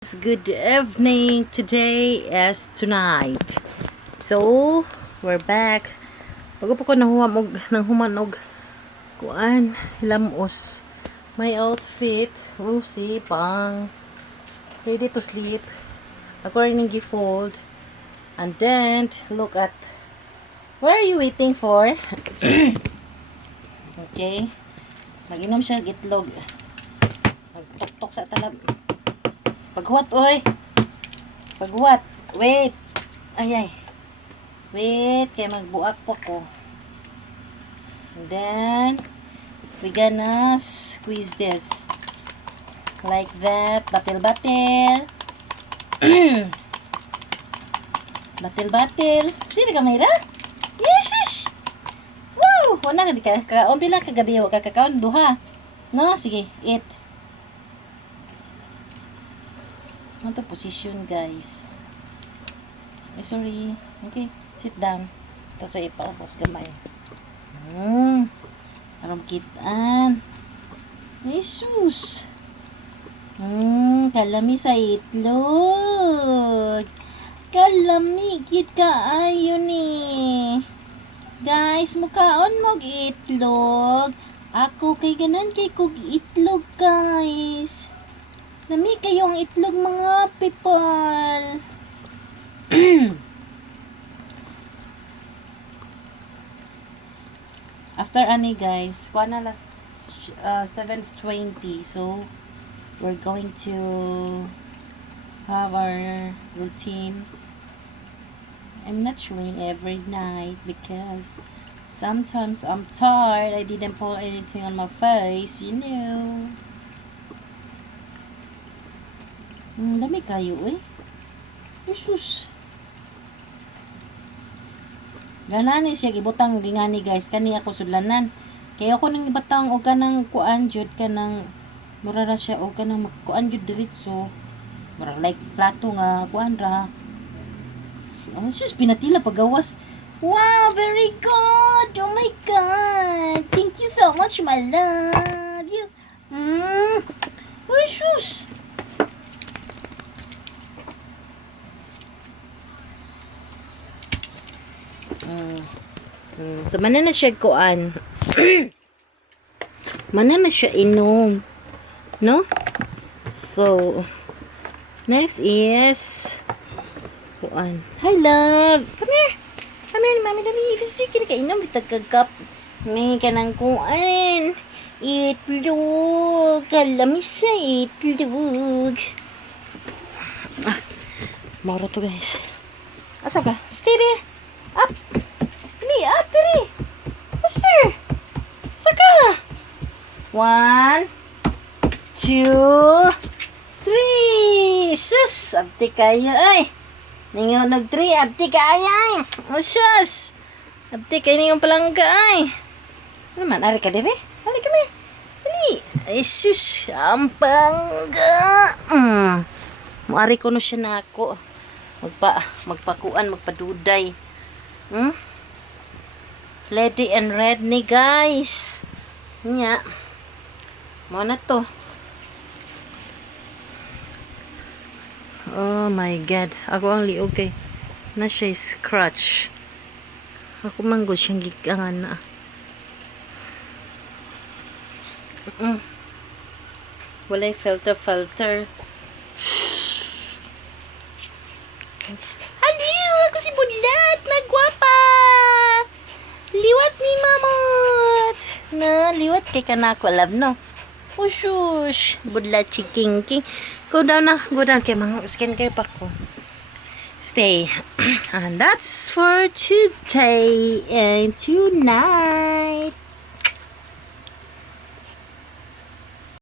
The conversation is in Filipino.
Good evening. Today is tonight. So, we're back. Bago pa ko nanghumanog kuan hilamos. My outfit, see, pang ready to sleep. According to fold. And then look at where are you waiting for? Okay. Mag-inom siya itlog. Magtok-tok sa talab. Paghuwat, oy. Paghuwat. Wait. Ay. Wait. Kaya magbuak po ko. And then, we gonna squeeze this. Like that. Batil-batil. Batil-batil. Sino ka, Mayra? Yes! Wow! Wala ka di ka. Kakaon pila kagabi. Kakaon duha. No? Sige. Eat. Ano to position, guys? Ay, sorry. Okay, sit down. Ito sa ipaupos gamay. Aram kitaan. Ay, sus. Kalami sa itlog. Kalami, cute ka ayo ni. Guys, mukaon mo itlog. Ako kay ganan kay kog itlog, guys. Lami kayong itlog, mga people. After ani, guys, kuha na las 7:20. So, we're going to have our routine. I'm not showing every night because sometimes I'm tired. I didn't put anything on my face, you know. Dami kayo eh. Jesus. Ganani siya gibutang gingani, guys. Kani ako sudlanan. Kaya ako nang ibatang o kanang kuan jud kanang murara siya o kanang kuan jud diretso. Mura like plato nga kuan ra. Jesus, pinatila pagawas. Wow, very good. Oh my God. Thank you so much, my love. You. Oh, Jesus. So, mana na siya kuan. Mana na siya inom. No? So, next is kuan. Hi, love. Come here. Come here, mami. Dali. Gusto ka na kainom. Bitagkagkap. May ka ng kuan. Itlog. Kalami sa itlog. Moro to, guys. Asa ka? Stay there. Up. Dali, up, dali. Faster. Saka. 1, 2, 3. Sus, abdi kayo, ay. Ningaw nag 3, abdi kayo, ay. Oh, sus. Abdi kayo ningaw palangga, ay. Ano man, ari ka diri? Ari ka mir. Dali. Ay, sus. Ang pangga. Muari ko no siya na ako. Magpakuan, magpaduday. Lady and red ni, guys. Nya. Mo na to. Oh my God. Ako ang liog kay na siya scratch. Ako manggod siyang gigangan na. Walay filter. Hello! Ako si Budlat! Nagwapa! Liwat ni Mamot! Na, liwat kay kanako, love, no? Oh, shush! Budlat chiking king. Go down kay mga skincare pa ko. Stay. And that's for today and tonight.